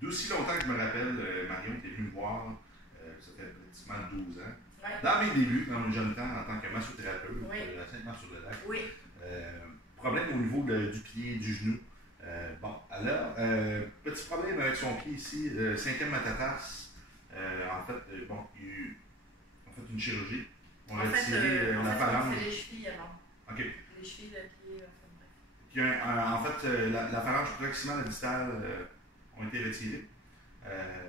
D'aussi longtemps que je me rappelle, Marion était venue me voir, ça fait pratiquement 12 ans. Ouais. Dans mes débuts, dans mon jeune temps, en tant que massothérapeute, Oui. à Saint-Marc-sur-le-Lac. Oui. Problème au niveau du pied, du genou. Bon, alors, petit problème avec son pied ici, 5e métatarse. En fait, bon, on fait une chirurgie. On a retiré la phalange. On fait les chevilles avant. OK. Les chevilles, le pied, enfin bref. Puis, en fait, la phalange proximale et distale ont été retirées.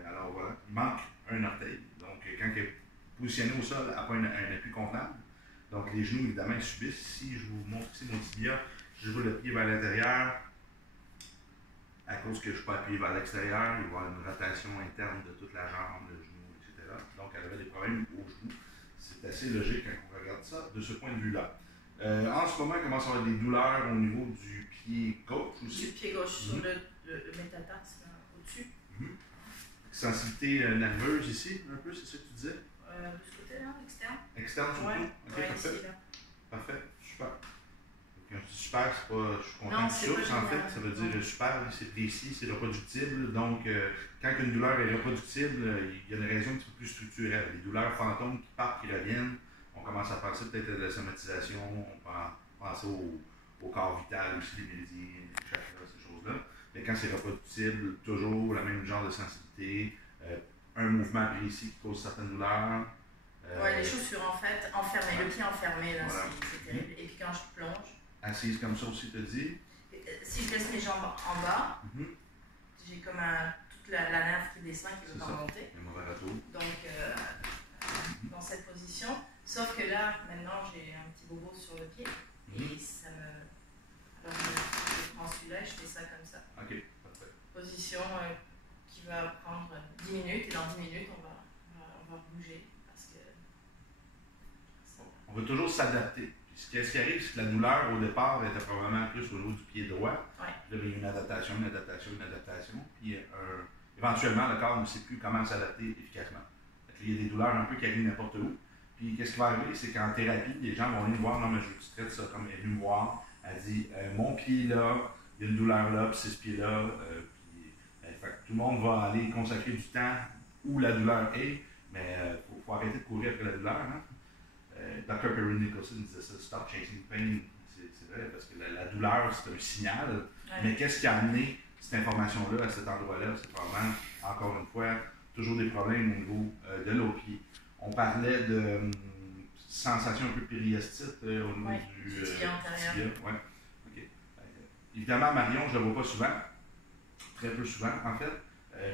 Alors voilà, il manque un orteil. Donc, quand il est positionné au sol, elle n'a pas un appui convenable. Donc, les genoux, évidemment, ils subissent. Si je vous montre ici mon tibia, je roule le pied vers l'intérieur. À cause que je ne suis pas appuyé vers l'extérieur, il va y avoir une rotation interne de toute la jambe, le genou, etc. Donc, elle avait des problèmes au genou. C'est assez logique quand on regarde ça de ce point de vue-là. En ce moment, il commence à avoir des douleurs au niveau du pied gauche aussi. Du pied gauche sur le métatarse, au-dessus. Sensibilité nerveuse ici, un peu, c'est ça que tu disais? De ce côté-là, externe. Externe surtout? Ouais. Ok, Ouais, parfait. ici, là. Parfait, super. Quand je dis super, c'est pas, je suis content Non, que c'est tu pas souffres, en génial. fait. Ça veut dire super, c'est précis, c'est reproductible. Donc, quand une douleur est reproductible, il y a une raison un petit peu plus structurelle. Les douleurs fantômes qui partent, qui reviennent, on commence à penser peut-être à de la somatisation, on peut penser au corps vital aussi, les méridiens, les chakras, ces choses-là. Mais quand c'est reproductible, toujours le même genre de sensibilité, un mouvement précis qui cause certaines douleurs. Ouais, les chaussures en fait, enfermées, le pied enfermé, là, Voilà. c'est terrible. Et puis quand je plonge, Assise comme ça aussi, te dis. si je laisse mes jambes en bas, j'ai comme toute la nerve qui descend, qui veut pas monter. Un mauvais retour. Donc, dans cette position, sauf que là, maintenant, j'ai un petit bobo sur le pied et ça me. Alors, je prends celui-là et je fais ça comme ça. Ok, parfait. Position qui va prendre 10 minutes et dans 10 minutes, on va bouger parce que. On veut toujours s'adapter. Ce qui arrive, c'est que la douleur, au départ, était probablement plus au niveau du pied droit. Ouais. Là, il y a une adaptation. Puis, éventuellement, le corps ne sait plus comment s'adapter efficacement. Il y a des douleurs un peu qui arrivent n'importe où. Puis, qu'est-ce qui va arriver? C'est qu'en thérapie, les gens vont venir me voir. Non, mais je traite ça comme elle est venue me voir. Elle dit mon pied là, il y a une douleur là, puis c'est ce pied-là. Tout le monde va aller consacrer du temps où la douleur est. Mais il faut arrêter de courir après la douleur. Hein? Dr. Perry Nicholson disait ça, stop chasing pain. C'est vrai, parce que la douleur, c'est un signal. Ouais. Mais qu'est-ce qui a amené cette information-là à cet endroit-là? C'est probablement, encore une fois, toujours des problèmes au niveau de l'autre pied. On parlait de sensation un peu périostite au niveau du tibia antérieur. Ouais. Okay. Évidemment, Marion, je ne la vois pas souvent. Très peu souvent, en fait.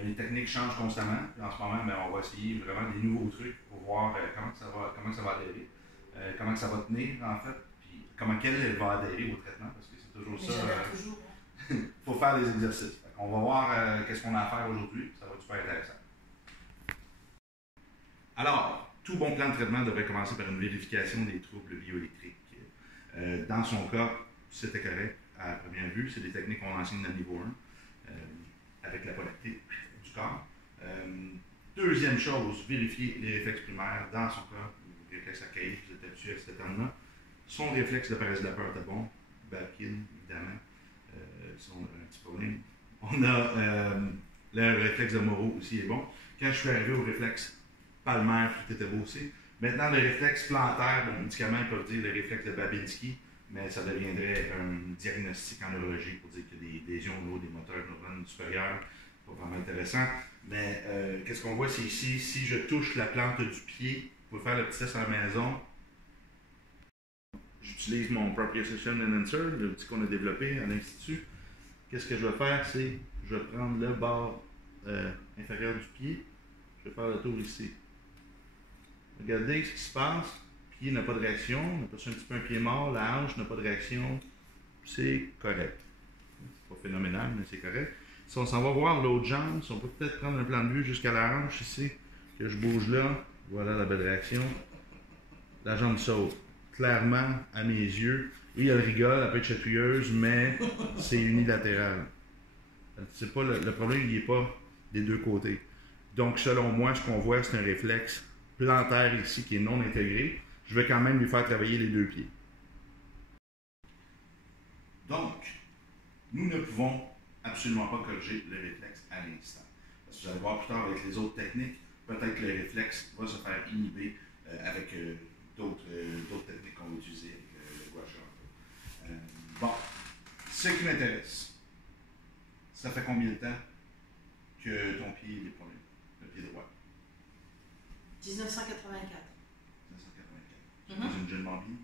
Les techniques changent constamment. Puis en ce moment, on va essayer vraiment des nouveaux trucs pour voir comment ça va adhérer, comment ça va tenir, en fait, puis comment qu'elle va adhérer au traitement, parce que c'est toujours ça. Toujours. Il faut faire des exercices. On va voir qu'est-ce qu'on a à faire aujourd'hui. Ça va être super intéressant. Alors, tout bon plan de traitement devrait commencer par une vérification des troubles bioélectriques. Dans son cas, c'était correct à la première vue. C'est des techniques qu'on enseigne dans le niveau 1. Avec la polarité du corps. Deuxième chose, vérifier les réflexes primaires. Dans son cas, le réflexe archaïque, vous êtes habitué à cette terme-là. Son réflexe de paresse de la peur était bon. Babkin, évidemment. Si on a un petit problème. On a le réflexe de Moreau aussi est bon. Quand je suis arrivé au réflexe palmaire, tout était beau aussi. Maintenant, le réflexe plantaire, les médicaments peuvent dire le réflexe de Babinski, mais ça deviendrait un diagnostic en neurologie pour dire qu'il y a des lésions au niveau des moteurs neurones supérieurs. Pas vraiment intéressant. Mais qu'est-ce qu'on voit, c'est ici, si je touche la plante du pied, vous pouvez faire le petit test à la maison. J'utilise mon Proprioception Enhancer, le petit qu'on a développé à l'Institut. Qu'est-ce que je vais faire, c'est je vais prendre le bord inférieur du pied, je vais faire le tour ici. Regardez ce qui se passe. Le pied n'a pas de réaction, on a perçu un petit peu un pied mort, la hanche n'a pas de réaction, c'est correct. C'est pas phénoménal, mais c'est correct. Si on s'en va voir l'autre jambe, si on peut peut-être prendre un plan de vue jusqu'à la hanche ici, que je bouge là, voilà la belle réaction. La jambe saute. Clairement, à mes yeux, oui, elle rigole, elle peut être chatouilleuse, mais c'est unilatéral. C'est pas le problème, il n'est pas des deux côtés. Donc, selon moi, ce qu'on voit, c'est un réflexe plantaire ici qui est non intégré. Je vais quand même lui faire travailler les deux pieds. Donc, nous ne pouvons absolument pas corriger le réflexe à l'instant. Parce que vous allez voir plus tard avec les autres techniques, peut-être que le réflexe va se faire inhiber avec d'autres techniques qu'on va utiliser avec le gua sha. Bon, ce qui m'intéresse, ça fait combien de temps que ton pied est problème, le pied droit? 1984. 1984. Tu es une jeune bambine?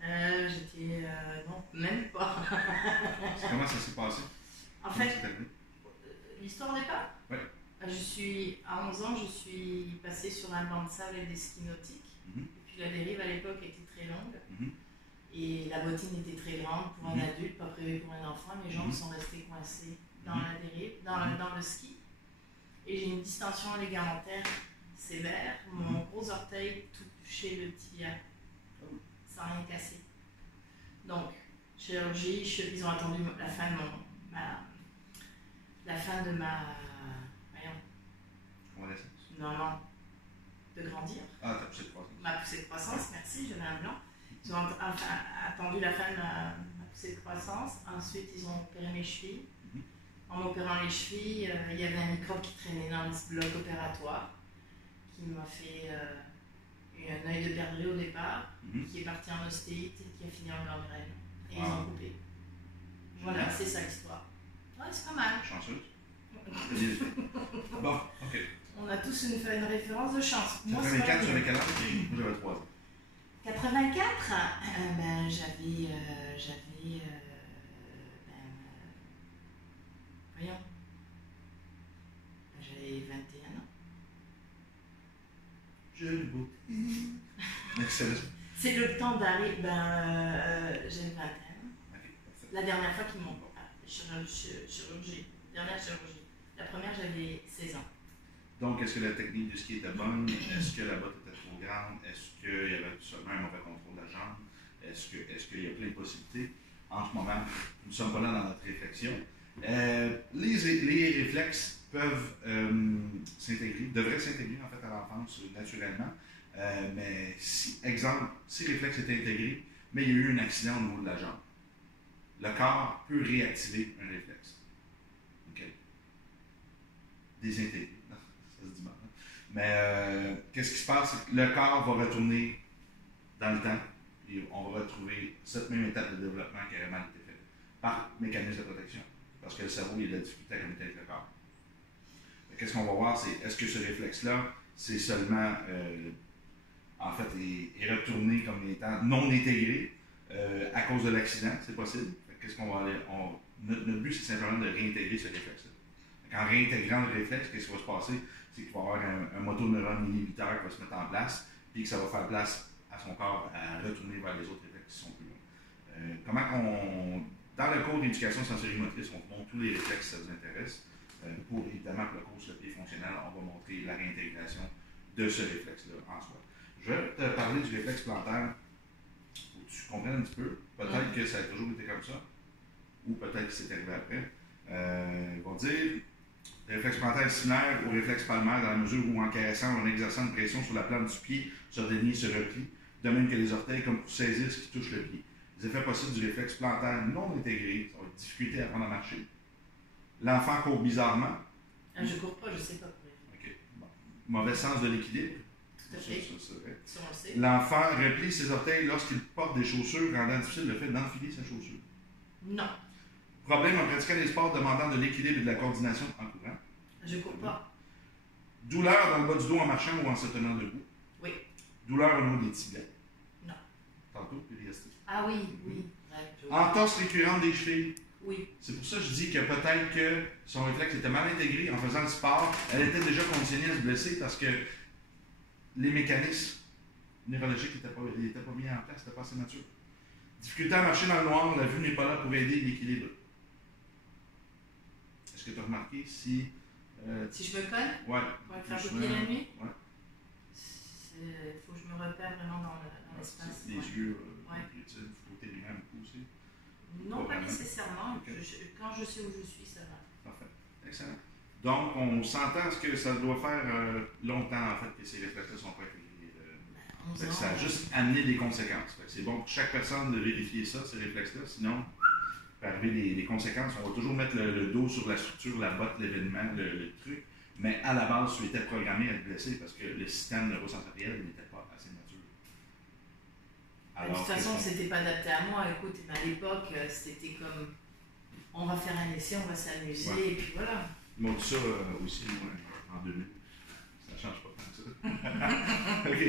J'étais. Non, même pas. Comment ça s'est passé? En fait, l'histoire au départ? Oui. À 11 ans, je suis passée sur un banc de sable et des skis nautiques. Et puis la dérive à l'époque était très longue. Et la bottine était très grande pour un adulte, pas prévu pour un enfant. Mes jambes sont restées coincées dans la dérive, dans le ski. Et j'ai une distension ligamentaire sévère. Mon gros orteil touchait le tibia, sans rien casser. Donc, chirurgie, ils ont attendu la fin de ma. Voyons. Convalescence? Non, de grandir. Ah, ta poussée de croissance. Ma poussée de croissance, merci, j'avais un blanc. Ils ont attendu la fin de ma poussée de croissance. Ensuite, ils ont opéré mes chevilles. En opérant les chevilles, il y avait un microbe qui traînait dans le bloc opératoire, qui m'a fait un œil de perdrix au départ, qui est parti en ostéite et qui a fini en gangrène. Et ils ont coupé. Voilà, c'est ça l'histoire. Ouais, c'est pas mal. Chanceuse. Bon, ok. On a tous une référence de chance. Moi, 84, tu avais quel âge? Moi, j'avais 3 ans. 84, j'avais. Voyons. J'avais 21 ans. Jeune beau. Excellent. C'est le temps d'arriver. J'ai 21 ans. Okay, la dernière fois qu'ils m'ont. Chirurgie. Dernière chirurgie. La première, j'avais 16 ans. Donc, est-ce que la technique du ski était bonne? Est-ce que la botte était trop grande? Est-ce qu'il y avait seulement un mauvais contrôle de la jambe? Est-ce qu'il y a plein de possibilités? En ce moment, nous ne sommes pas là dans notre réflexion. Les réflexes peuvent s'intégrer, devraient s'intégrer en fait à l'enfance naturellement. Mais si les réflexes étaient intégrés, mais il y a eu un accident au niveau de la jambe, le corps peut réactiver un réflexe. OK? Désintégrer. Ça se dit mal. Mais qu'est-ce qui se passe? C'est que le corps va retourner dans le temps et on va retrouver cette même étape de développement qui a mal été faite par mécanisme de protection. Parce que le cerveau, il a de la difficulté à communiquer avec le corps. Qu'est-ce qu'on va voir? C'est est-ce que ce réflexe-là, c'est seulement, en fait, est retourné comme étant non intégré à cause de l'accident? C'est possible. Qu'est-ce qu'on va aller? Notre but, c'est simplement de réintégrer ce réflexe-là. En réintégrant le réflexe, qu'est-ce qui va se passer? C'est qu'il va y avoir un motoneurone inhibiteur qui va se mettre en place, puis que ça va faire place à son corps à retourner vers les autres réflexes qui sont plus longs. Dans le cours d'éducation sensorimotrice, on montre tous les réflexes si ça vous intéresse. Pour évidemment que le cours sur le pied fonctionnel, on va montrer la réintégration de ce réflexe-là en soi. Je vais te parler du réflexe plantaire pour que tu comprennes un petit peu. Peut-être que ça a toujours été comme ça, ou peut-être que c'est arrivé après. Ils vont dire le réflexe plantaire est similaire au réflexe palmaire dans la mesure où, en caressant ou en exerçant une pression sur la plante du pied, ce dernier se replie, de même que les orteils, comme pour saisir ce qui touche le pied. Les effets possibles du réflexe plantaire non intégré, ça va être difficulté à apprendre à marcher. L'enfant court bizarrement. Je cours pas, je sais pas courir. OK. Bon. Mauvais sens de l'équilibre. Tout à fait. Ça, c'est vrai. Ça, on le sait. L'enfant replie ses orteils lorsqu'il porte des chaussures, rendant difficile le fait d'enfiler sa chaussure. Non. Problème en pratiquant des sports demandant de l'équilibre et de la coordination en courant. Je cours pas. Douleur dans le bas du dos en marchant ou en se tenant debout. Oui. Douleur au niveau des tibias. Non. Tantôt, périostite. Ah oui, oui. Entorse récurrente des chevilles. Oui. C'est pour ça que je dis que peut-être que son réflexe était mal intégré en faisant le sport. Elle était déjà conditionnée à se blesser parce que les mécanismes neurologiques n'étaient pas mis en place, n'étaient pas assez matures. Difficulté à marcher dans le noir, la vue n'est pas là pour aider l'équilibre. Est-ce que tu as remarqué si... si je me colle? Ouais. Pour faire pipi la nuit? Ouais. Il faut que je me repère vraiment dans l'espace. Les yeux, côté lui-même aussi. Non, pas nécessairement. Okay. Quand je sais où je suis, ça va. Parfait. Excellent. Donc, on s'entend ce que ça doit faire longtemps, en fait, que ces réflexes-là sont pas intégrés. Ça a juste amené des conséquences. C'est bon pour chaque personne de vérifier ça, ces réflexes-là. Sinon, il peut arriver des conséquences. On va toujours mettre le dos sur la structure, la botte, l'événement, le truc. Mais à la base, tu étais programmé à te blesser parce que le système neurosensoriel n'était pas assez mature. De toute façon, c'était pas adapté à moi. Écoute, à l'époque, c'était comme on va faire un essai, on va s'amuser, et puis voilà. Ils m'ont dit ça aussi, moi, en 2000. Ça change pas tant que ça. OK.